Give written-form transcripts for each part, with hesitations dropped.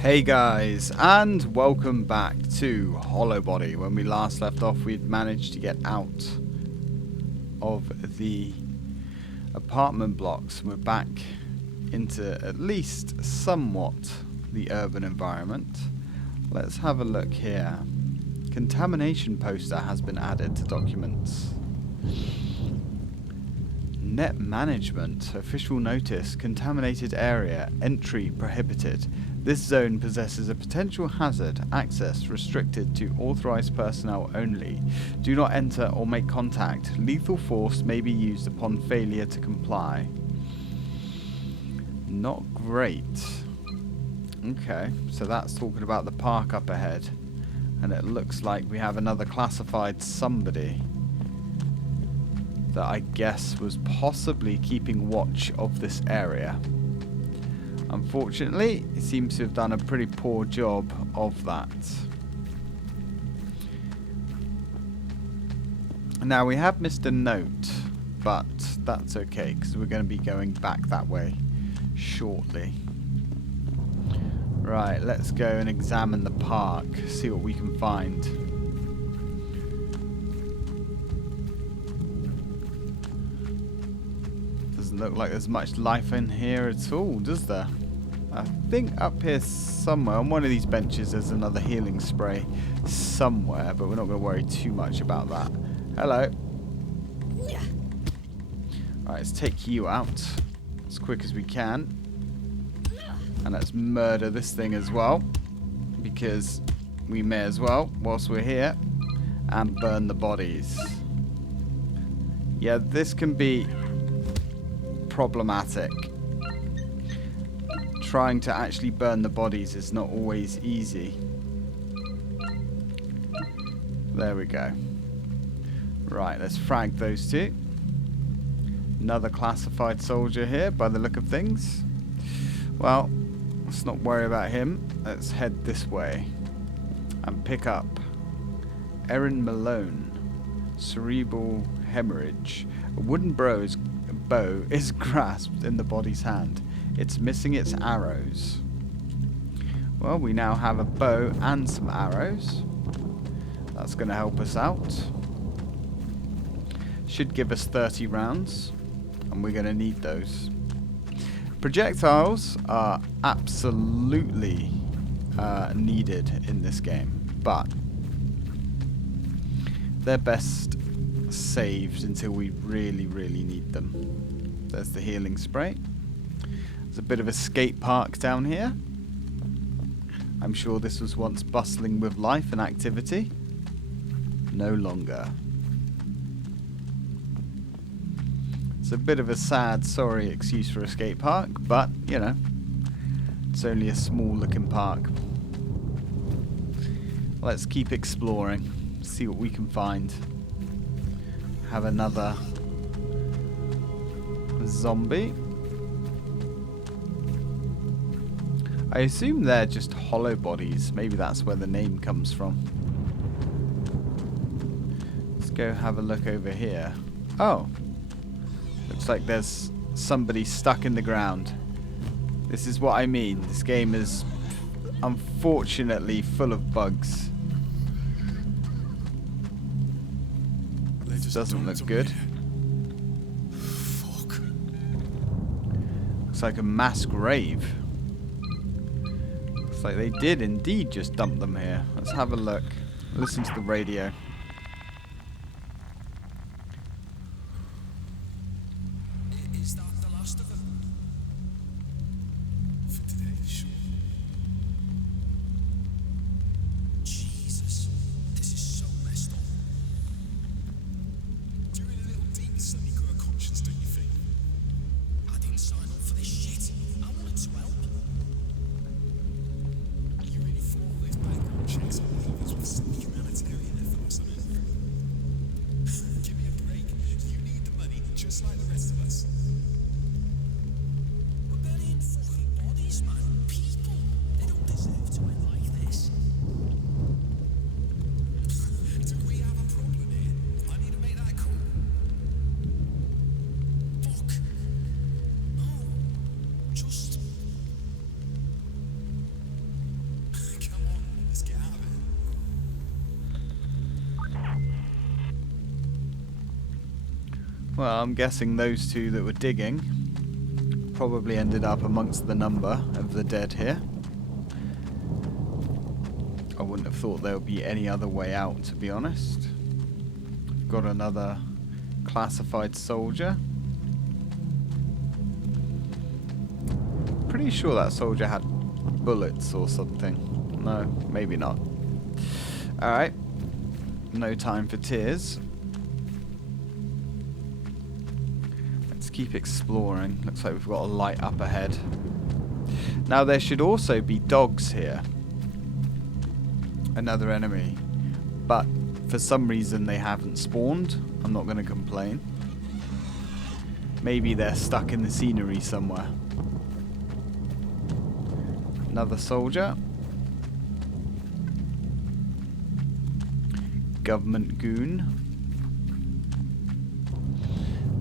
Hey guys, and welcome back to Hollowbody. When we last left off, we'd managed to get out of the apartment blocks. We're back into at least somewhat the urban environment. Let's have a look here. Contamination poster has been added to documents. Net management, official notice, contaminated area, entry prohibited. This zone possesses a potential hazard, access restricted to authorized personnel only. Do not enter or make contact. Lethal force may be used upon failure to comply. Not great. Okay, so that's talking about the park up ahead. And it looks like we have another classified somebody that I guess was possibly keeping watch of this area. Unfortunately, it seems to have done a pretty poor job of that. Now we have missed a note, but that's okay because we're going to be going back that way shortly. Right, let's go and examine the park, see what we can find. Doesn't look like there's much life in here at all, does there? I think up here somewhere, on one of these benches, there's another healing spray somewhere, but we're not going to worry too much about that. Hello. Alright, let's take you out as quick as we can. And let's murder this thing as well, because we may as well, whilst we're here, and burn the bodies. Yeah, this can be problematic. Trying to actually burn the bodies is not always easy. There we go. Right, let's frag those two. Another classified soldier here by the look of things. Well, let's not worry about him. Let's head this way and pick up Erin Malone. Cerebral hemorrhage. A wooden bow is grasped in the body's hand. It's missing its arrows. Well, we now have a bow and some arrows. That's going to help us out. Should give us 30 rounds, and we're going to need those. Projectiles are absolutely needed in this game, but they're best saved until we really, really need them. There's the healing spray. There's a bit of a skate park down here. I'm sure this was once bustling with life and activity. No longer. It's a bit of a sad, sorry excuse for a skate park, but, you know, it's only a small looking park. Let's keep exploring, see what we can find. Have another zombie. I assume they're just hollow bodies. Maybe that's where the name comes from. Let's go have a look over here. Oh. Looks like there's somebody stuck in the ground. This is what I mean. This game is unfortunately full of bugs. This doesn't look good. Fuck. Looks like a mass grave. Looks like they did indeed just dump them here. Let's have a look. Listen to the radio. Is that the last of them? For today, sure. Jesus, this is so messed up. Doing a little deep suddenly got a conscience, don't you think? I didn't sign up for this shit. I wanted to help. You really thought all these background checks on leaders with some humanitarian effort or something? Give me a break. You need the money just like the rest of us. We're burying fucking bodies, man. People. They don't deserve to end like this. Do we have a problem here? I need to make that call. Fuck. No. Just Well, I'm guessing those two that were digging probably ended up amongst the number of the dead here. I wouldn't have thought there would be any other way out, to be honest. Got another classified soldier. Pretty sure that soldier had bullets or something. No, maybe not. Alright. No time for tears. Let's keep exploring. Looks like we've got a light up ahead. Now there should also be dogs here. Another enemy. But for some reason they haven't spawned. I'm not going to complain. Maybe they're stuck in the scenery somewhere. Another soldier. Government goon.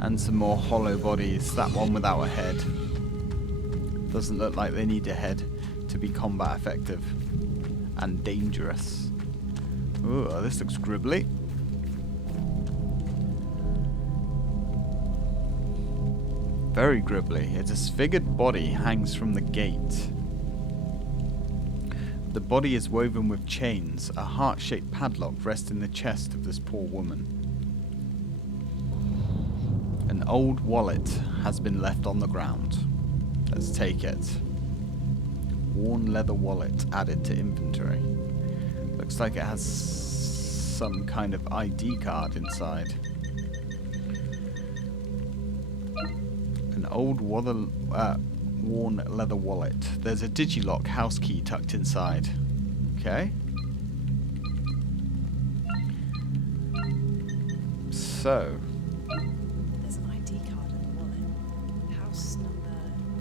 And some more Hollowbodies. That one without a head. Doesn't look like they need a head to be combat effective. And dangerous. Ooh, this looks gribbly. Very gribbly. A disfigured body hangs from the gate. The body is woven with chains. A heart-shaped padlock rests in the chest of this poor woman. An old wallet has been left on the ground. Let's take it. Worn leather wallet added to inventory. Looks like it has some kind of ID card inside. An old worn leather wallet. There's a digilock house key tucked inside. Okay. So. There's an ID card in the wallet. House number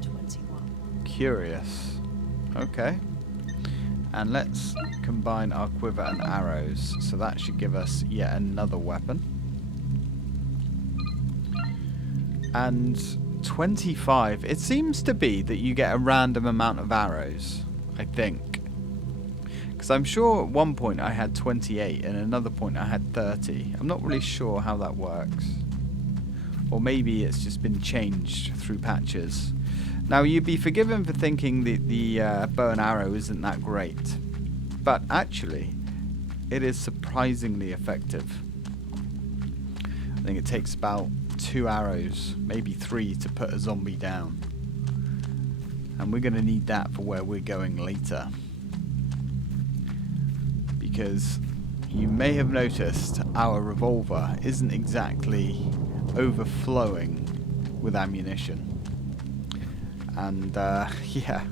21. Curious. Okay. And let's combine our quiver and arrows. So that should give us yet another weapon. And 25. It seems to be that you get a random amount of arrows, I think. Because I'm sure at one point I had 28 and another point I had 30. I'm not really sure how that works. Or maybe it's just been changed through patches. Now you'd be forgiven for thinking that the bow and arrow isn't that great. But actually, it is surprisingly effective. I think it takes about 2 arrows, maybe 3 to put a zombie down. And we're going to need that for where we're going later. Because you may have noticed our revolver isn't exactly overflowing with ammunition. And yeah,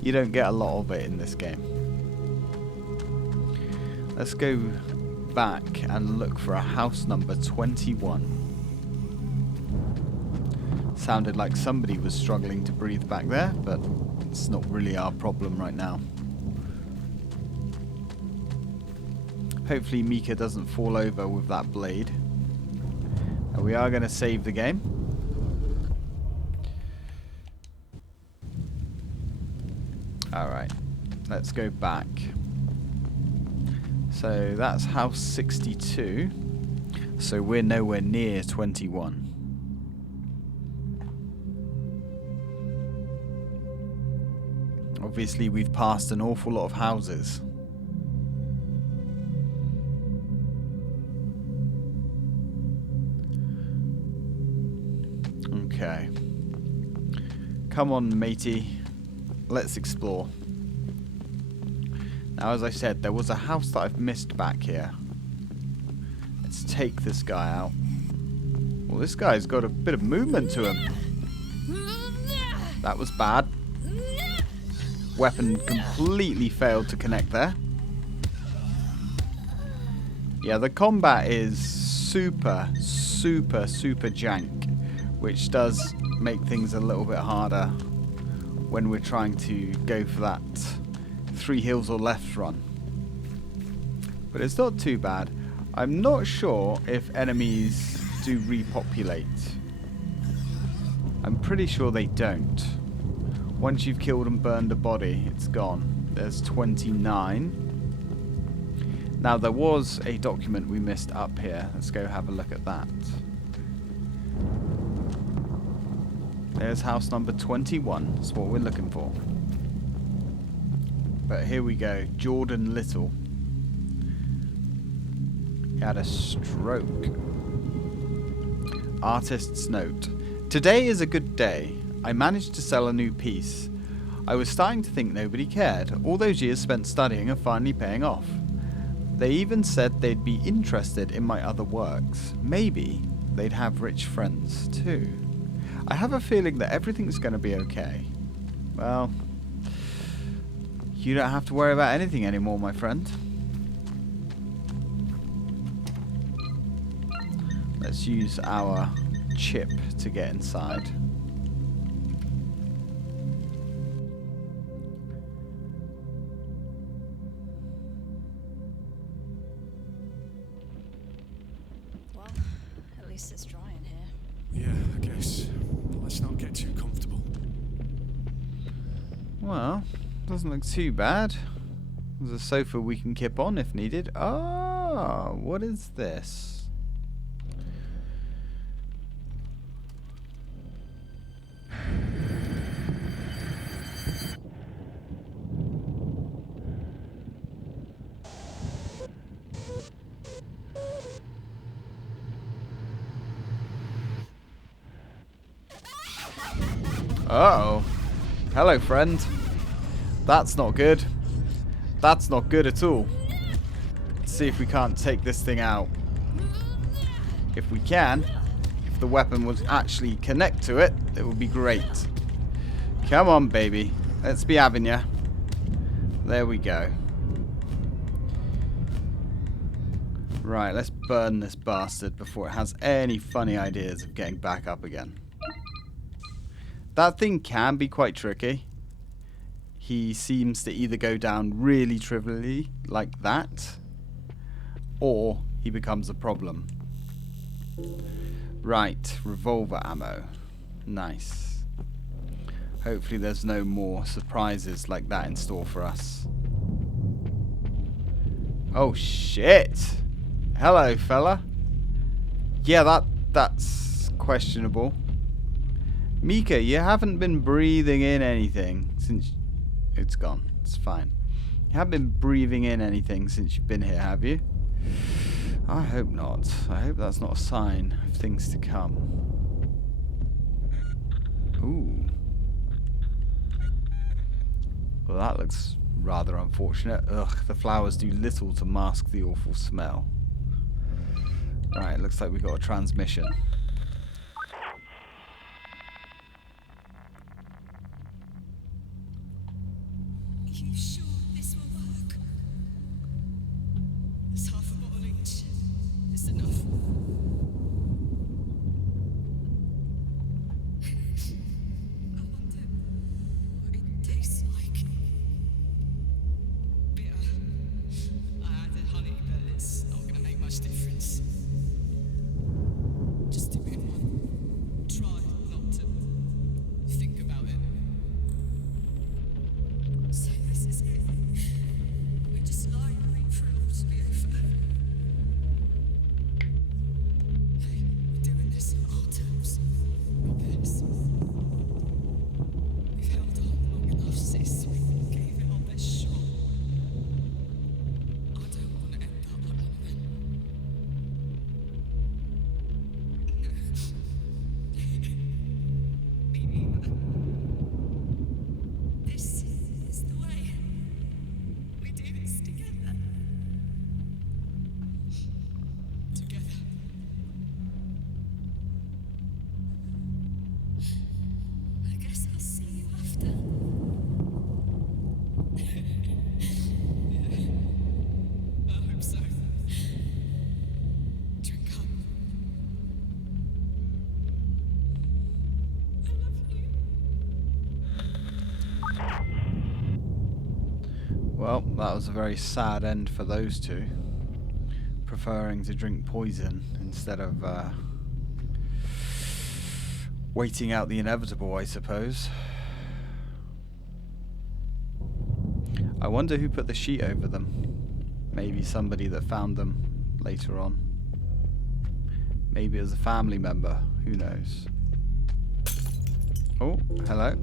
you don't get a lot of it in this game. Let's go back and look for a house number 21. Sounded like somebody was struggling to breathe back there, but it's not really our problem right now. Hopefully Mika doesn't fall over with that blade. And we are going to save the game. Alright, let's go back. So that's house 62. So we're nowhere near 21. Obviously we've passed an awful lot of houses. Okay. Come on, matey. Let's explore. Now, as I said, there was a house that I've missed back here. Let's take this guy out. Well, this guy's got a bit of movement to him. That was bad. Weapon completely failed to connect there. Yeah, the combat is super jank, which does make things a little bit harder when we're trying to go for that 3 hills or left run. But it's not too bad. I'm not sure if enemies do repopulate. I'm pretty sure they don't. Once you've killed and burned a body, it's gone. There's 29. Now there was a document we missed up here. Let's go have a look at that. There's house number 21. That's what we're looking for. But here we go. Jordan Little. He had a stroke. Artist's note. Today is a good day. I managed to sell a new piece. I was starting to think nobody cared. All those years spent studying are finally paying off. They even said they'd be interested in my other works. Maybe they'd have rich friends too. I have a feeling that everything's going to be okay. Well, you don't have to worry about anything anymore, my friend. Let's use our chip to get inside. Well, at least it's dry in here. Yeah, I guess. But let's not get too comfortable. Well, doesn't look too bad. There's a sofa we can kip on if needed. Ah, what is this? Uh-oh. Hello, friend. That's not good. That's not good at all. Let's see if we can't take this thing out. If we can, if the weapon would actually connect to it, it would be great. Come on, baby. Let's be having ya. There we go. Right, let's burn this bastard before it has any funny ideas of getting back up again. That thing can be quite tricky. He seems to either go down really trivially, like that, or he becomes a problem. Right, revolver ammo. Nice. Hopefully there's no more surprises like that in store for us. Oh shit! Hello, fella. Yeah, that's questionable. Mika, you haven't been breathing in anything since... It's gone. It's fine. You haven't been breathing in anything since you've been here, have you? I hope not. I hope that's not a sign of things to come. Ooh. Well, that looks rather unfortunate. Ugh, the flowers do little to mask the awful smell. Right, looks like we got a transmission. You sure this will work? It's half a bottle each. It's enough. I wonder what it tastes like. Bitter. I added honey, but it's not going to make much difference. Just do it one. Try not to think about it. So this is it. We just lie and wait for it all to be over. Hey, we're doing this on our terms, not theirs. We've held on long enough, sis. We gave it our best shot. I don't want to end up like one of them. Me neither. This is the way. We do this together. Together. I guess I'll see you after. I hope so. Drink up. I love you. Well, that was a very sad end for those two. Preferring to drink poison instead of waiting out the inevitable, I suppose. I wonder who put the sheet over them. Maybe somebody that found them later on. Maybe it was a family member. Who knows? Oh, hello.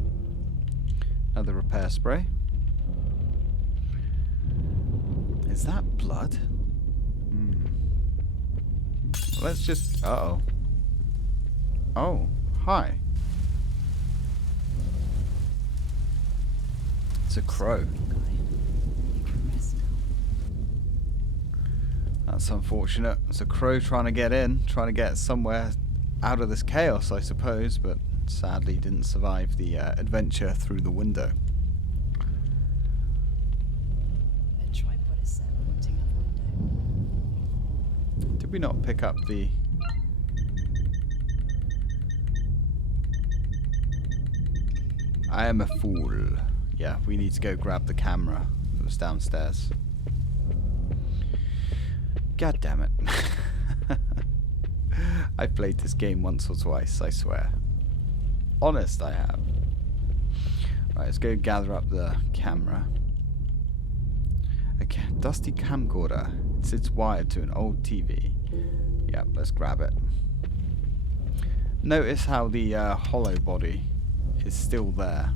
Another repair spray. Is that blood? Let's just... Uh-oh. Oh, hi. It's a crow. That's unfortunate. It's a crow trying to get in, trying to get somewhere out of this chaos, I suppose, but sadly didn't survive the adventure through the window. A tripod is set pointing out the window. Did we not pick up the... I am a fool. Yeah, we need to go grab the camera that was downstairs. God damn it. I've played this game once or twice, I swear. Honest, I have. Right, let's go gather up the camera. A dusty camcorder. It sits wired to an old TV. Yep, let's grab it. Notice how the Hollowbody is still there.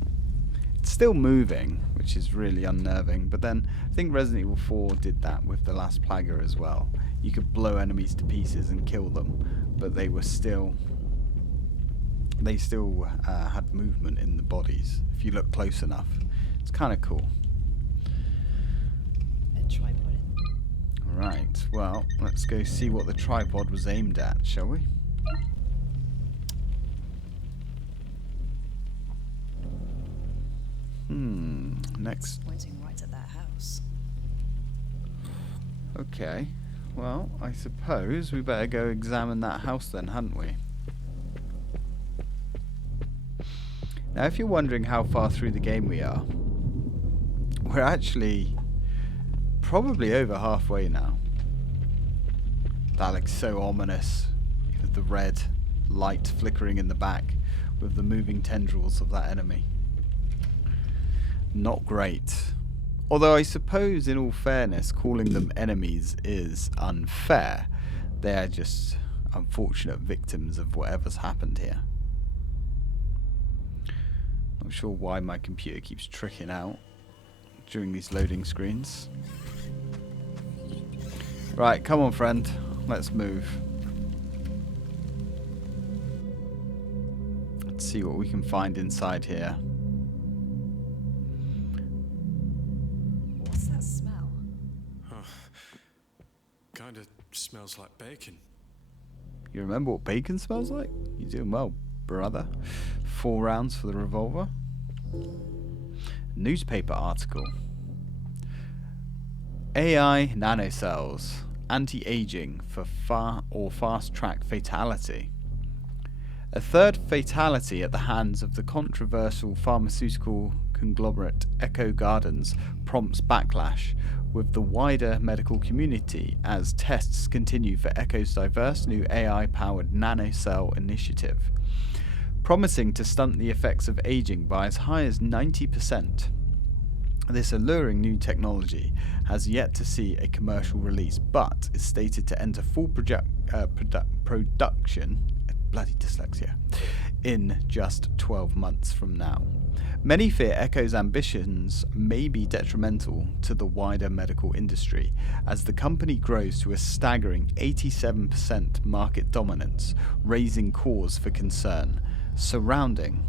It's still moving, which is really unnerving, but then I think Resident Evil 4 did that with the last Plaga as well. You could blow enemies to pieces and kill them, but they still had movement in the bodies if you look close enough. It's kind of cool. A tripod. Right, well, let's go see what the tripod was aimed at, shall we? Next. Pointing right at that house. Okay, well, I suppose we better go examine that house then, hadn't we? Now, if you're wondering how far through the game we are, we're actually probably over halfway now. That looks so ominous, with the red light flickering in the back with the moving tendrils of that enemy. Not great. Although I suppose, in all fairness, calling them enemies is unfair. They're just unfortunate victims of whatever's happened here. Not sure why my computer keeps tricking out during these loading screens. Right, come on, friend. Let's move. Let's see what we can find inside here. What's that smell? Kinda smells like bacon. You remember what bacon smells like? You're doing well, brother. 4 rounds for the revolver. Newspaper article. AI nanocells. Anti-aging for fast-track fatality. A third fatality at the hands of the controversial pharmaceutical conglomerate Echo Gardens prompts backlash with the wider medical community as tests continue for Echo's diverse new AI-powered nanocell initiative, promising to stunt the effects of aging by as high as 90%. This alluring new technology has yet to see a commercial release, but is stated to enter full production, bloody dyslexia, in just 12 months from now. Many fear Echo's ambitions may be detrimental to the wider medical industry, as the company grows to a staggering 87% market dominance, raising cause for concern surrounding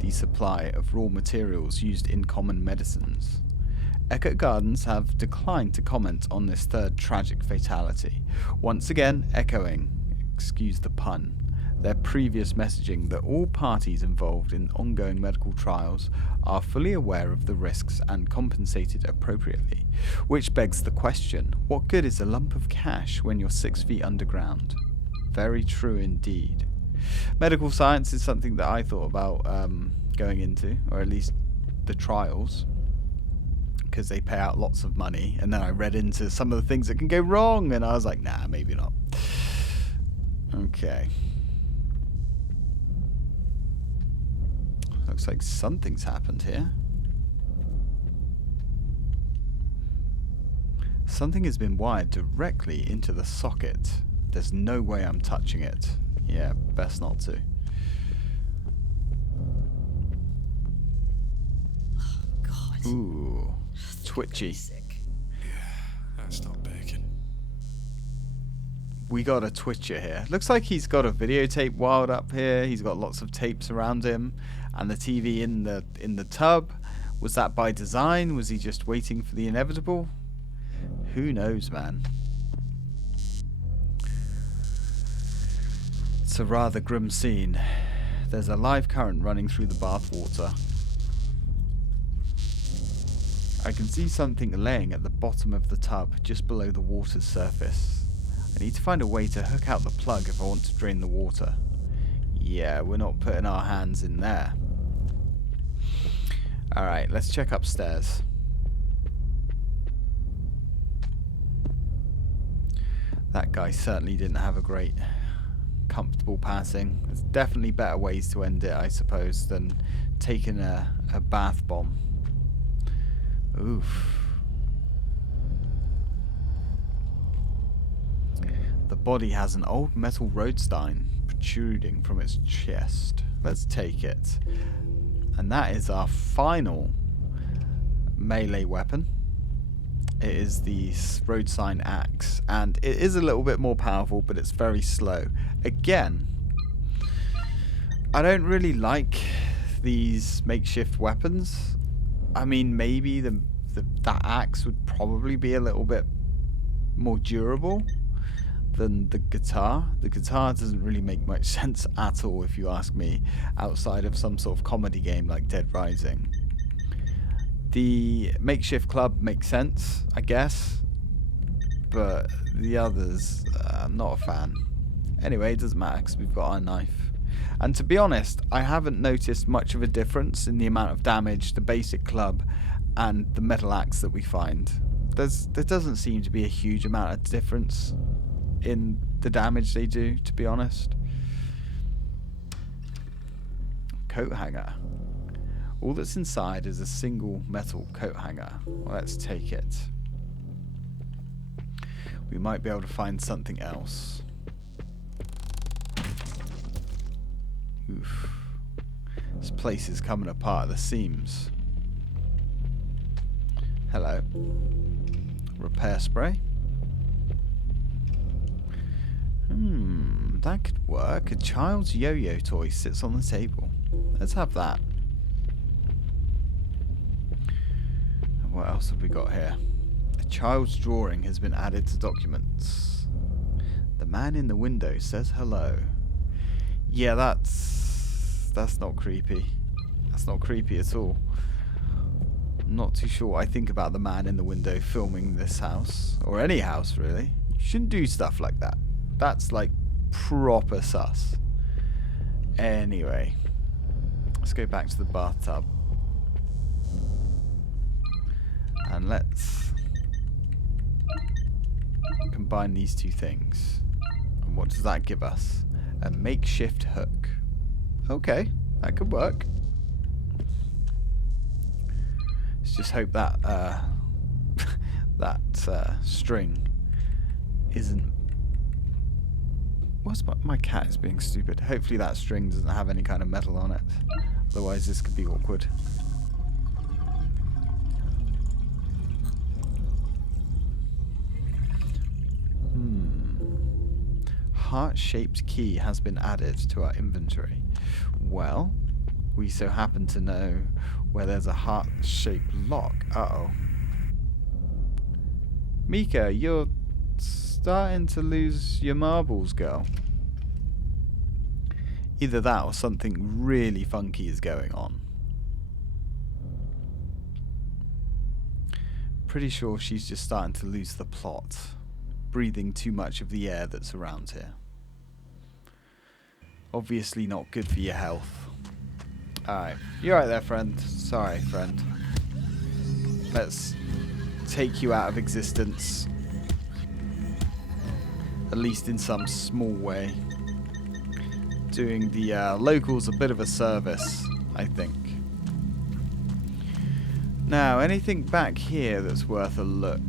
the supply of raw materials used in common medicines. Echo Gardens have declined to comment on this third tragic fatality, once again echoing, excuse the pun, their previous messaging that all parties involved in ongoing medical trials are fully aware of the risks and compensated appropriately. Which begs the question, what good is a lump of cash when you're 6 feet underground? Very true indeed. Medical science is something that I thought about going into, or at least the trials, because they pay out lots of money, and then I read into some of the things that can go wrong, and I was like, nah, maybe not. Okay. Looks like something's happened here. Something has been wired directly into the socket. There's no way I'm touching it. Yeah, best not to. Ooh, twitchy. Sick. That's not bacon. We got a twitcher here. Looks like he's got a videotape wild up here. He's got lots of tapes around him, and the TV in the tub. Was that by design? Was he just waiting for the inevitable? Who knows, man. It's a rather grim scene. There's a live current running through the bath water. I can see something laying at the bottom of the tub, just below the water's surface. I need to find a way to hook out the plug if I want to drain the water. Yeah, we're not putting our hands in there. Alright, let's check upstairs. That guy certainly didn't have a great, comfortable passing. There's definitely better ways to end it, I suppose, than taking a bath bomb. Oof. The body has an old metal roadstein protruding from its chest. Let's take it. And that is our final melee weapon. It is the roadstein axe, and it is a little bit more powerful, but it's very slow. Again, I don't really like these makeshift weapons. I mean, maybe that axe would probably be a little bit more durable than the guitar. The guitar doesn't really make much sense at all, if you ask me, outside of some sort of comedy game like Dead Rising. The makeshift club makes sense, I guess, but the others, I'm not a fan. Anyway, it doesn't matter because we've got our knife. And to be honest, I haven't noticed much of a difference in the amount of damage the basic club and the metal axe that we find. There doesn't seem to be a huge amount of difference in the damage they do, to be honest. Coat hanger. All that's inside is a single metal coat hanger. Well, let's take it. We might be able to find something else. Oof. This place is coming apart at the seams. Hello. Repair spray. That could work. A child's yo-yo toy sits on the table. Let's have that. And what else have we got here? A child's drawing has been added to documents. The man in the window says hello. Yeah, that's not creepy. That's not creepy at all. I'm not too sure what I think about the man in the window filming this house, or any house really. You shouldn't do stuff like that. That's like proper sus. Anyway, let's go back to the bathtub. And let's combine these two things. And what does that give us? A makeshift hook. Okay, that could work. Let's just hope that string isn't... What's my cat is being stupid. Hopefully that string doesn't have any kind of metal on it. Otherwise this could be awkward. Heart-shaped key has been added to our inventory. Well, we so happen to know where there's a heart-shaped lock. Uh-oh. Mika, you're starting to lose your marbles, girl. Either that or something really funky is going on. Pretty sure she's just starting to lose the plot. Breathing too much of the air that's around here. Obviously not good for your health. Alright, you're right there, friend. Sorry, friend. Let's take you out of existence. At least in some small way. Doing the locals a bit of a service, I think. Now, anything back here that's worth a look?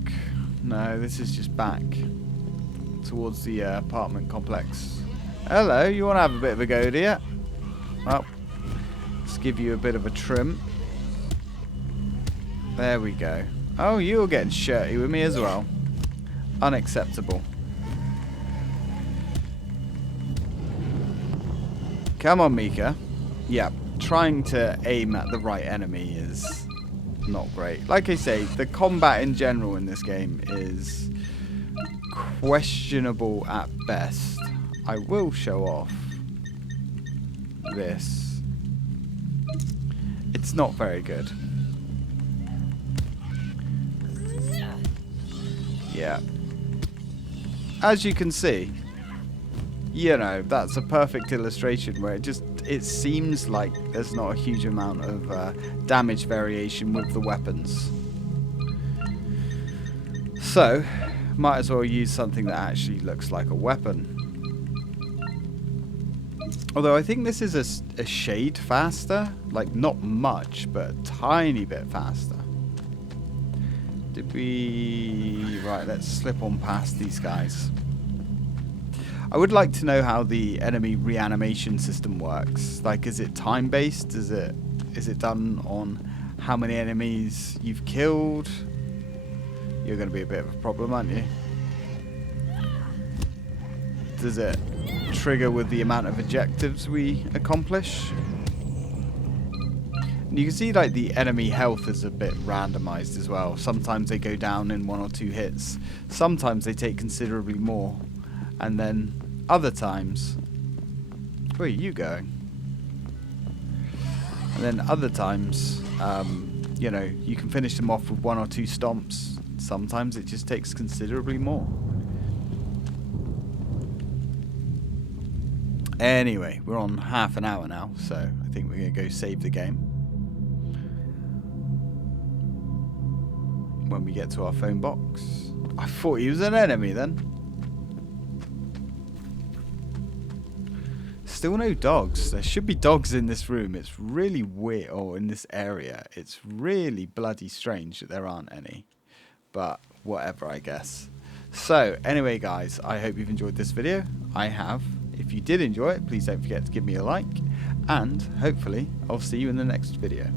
No, this is just back towards the apartment complex. Hello, you want to have a bit of a go, do you? Well, let's give you a bit of a trim. There we go. Oh, you're getting shirty with me as well. Unacceptable. Come on, Mika. Yeah, trying to aim at the right enemy is not great. Like I say, the combat in general in this game is questionable at best. I will show off this. It's not very good. Yeah. As you can see, you know, that's a perfect illustration where it seems like there's not a huge amount of damage variation with the weapons. So, might as well use something that actually looks like a weapon. Although I think this is a shade faster, like not much, but a tiny bit faster. Did we... Right, let's slip on past these guys. I would like to know how the enemy reanimation system works. Like, is it time-based? Is it done on how many enemies you've killed? You're going to be a bit of a problem, aren't you? Does it trigger with the amount of objectives we accomplish? And you can see like the enemy health is a bit randomized as well. Sometimes they go down in 1 or 2 hits. Sometimes they take considerably more. And then other times... Where are you going? And then other times, you know, you can finish them off with 1 or 2 stomps. Sometimes it just takes considerably more. Anyway, we're on half an hour now, so I think we're going to go save the game. When we get to our phone box. I thought he was an enemy then. Still no dogs. There should be dogs in this room. It's really weird. Or in this area. It's really bloody strange that there aren't any. But whatever, I guess. So, anyway guys, I hope you've enjoyed this video. I have. If you did enjoy it, please don't forget to give me a like. And hopefully, I'll see you in the next video.